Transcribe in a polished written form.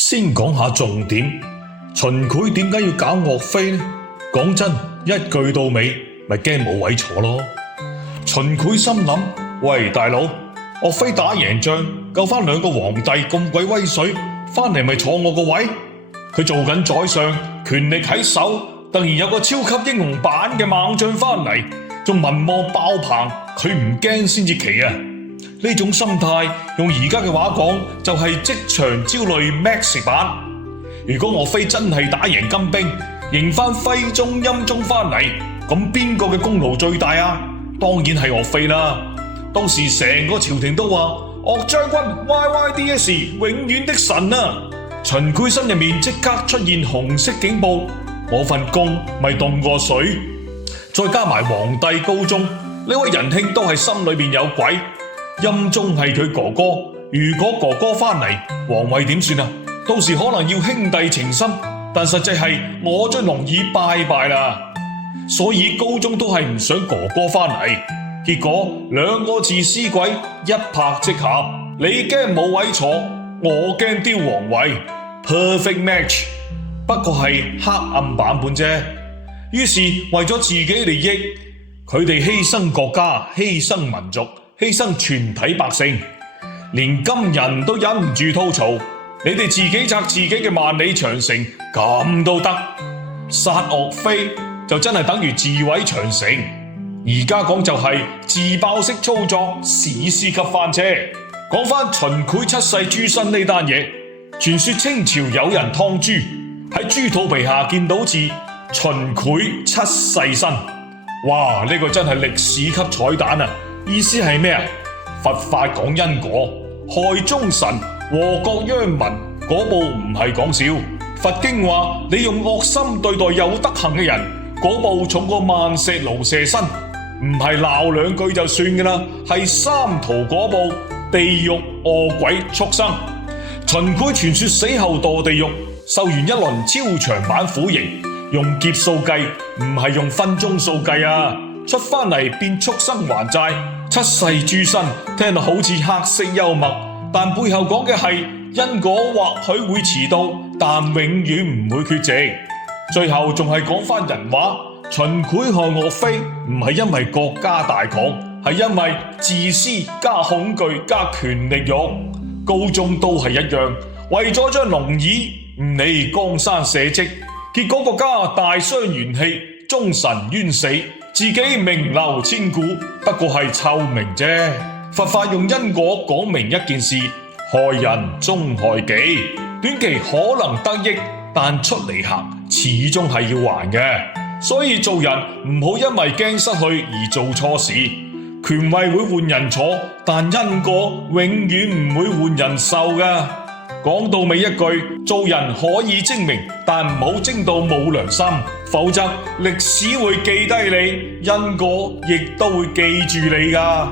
先講下重點，秦檜點解要搞岳飛呢？講真，一句到尾，咪驚冇位坐咯。秦檜心諗：喂，大佬，岳飛打贏仗，救翻兩個皇帝咁鬼威水，翻嚟咪坐我個位？佢做緊宰相，權力喺手，突然有個超級英雄版嘅猛將翻嚟，仲民望爆棚，佢唔驚先至奇啊！呢種心態，用而家嘅話講，就係職場焦慮 Max 版。如果岳飛真係打贏金兵，贏翻徽宗欽宗翻嚟，咁邊個嘅功勞最大啊？當然係岳飛啦。到時成個朝廷都話岳將軍 YYDS 永遠的神啊！秦檜心入面即刻出現紅色警報，我份工咪凍過水。再加埋皇帝高宗呢位仁兄都係心裏面有鬼。欽宗係佢哥哥，如果哥哥翻嚟，皇位點算啊？到時可能要兄弟情深，但實際係我將龍椅拜拜啦。所以高宗都係唔想哥哥翻嚟，結果兩個自私鬼一拍即合，你驚冇位坐，我驚丟皇位 ，perfect match。不過係黑暗版本啫。於是為咗自己利益，佢哋犧牲國家，犧牲民族。犧牲全體百姓，連金人都忍唔住吐槽：你哋自己拆自己嘅萬里長城，咁都得？殺岳飛就真係等於自毀長城。而家講就係自爆式操作，史詩級翻車。講翻秦檜七世豬身呢單嘢，傳說清朝有人劏豬，喺豬肚皮下見到字秦檜七世身。哇！呢個真係歷史級彩蛋啊！意思係咩啊？佛法講因果，害忠臣禍國殃民，嗰部唔係講笑。佛經話你用惡心對待有德行嘅人，嗰部重過萬石爐射身。唔係鬧兩句就算㗎啦，係三途嗰部地獄餓鬼畜生。秦檜傳說死後墮地獄，受完一輪超長版苦刑，用劫數計，唔係用分鐘數計啊！出翻嚟變畜生還債，七世豬身聽落好似黑色幽默，但背後講嘅係因果或許會遲到，但永遠唔會缺席。最後仲係講翻人話，秦檜害岳飛唔係因為國家大窮，係因為自私加恐懼加權力欲。高宗都係一樣，為咗張龍椅唔理江山社稷，結果國家大傷元氣，忠臣冤死。自己名留千古，不過係臭名啫。佛法用因果講明一件事，害人終害己，短期可能得益，但出嚟行始終係要還嘅。所以做人唔好因為驚失去而做錯事。權位會換人坐，但因果永遠唔會換人受㗎。講到尾一句，做人可以精明，但唔好精到冇良心，否則歷史會記低你，因果亦都會記住你㗎。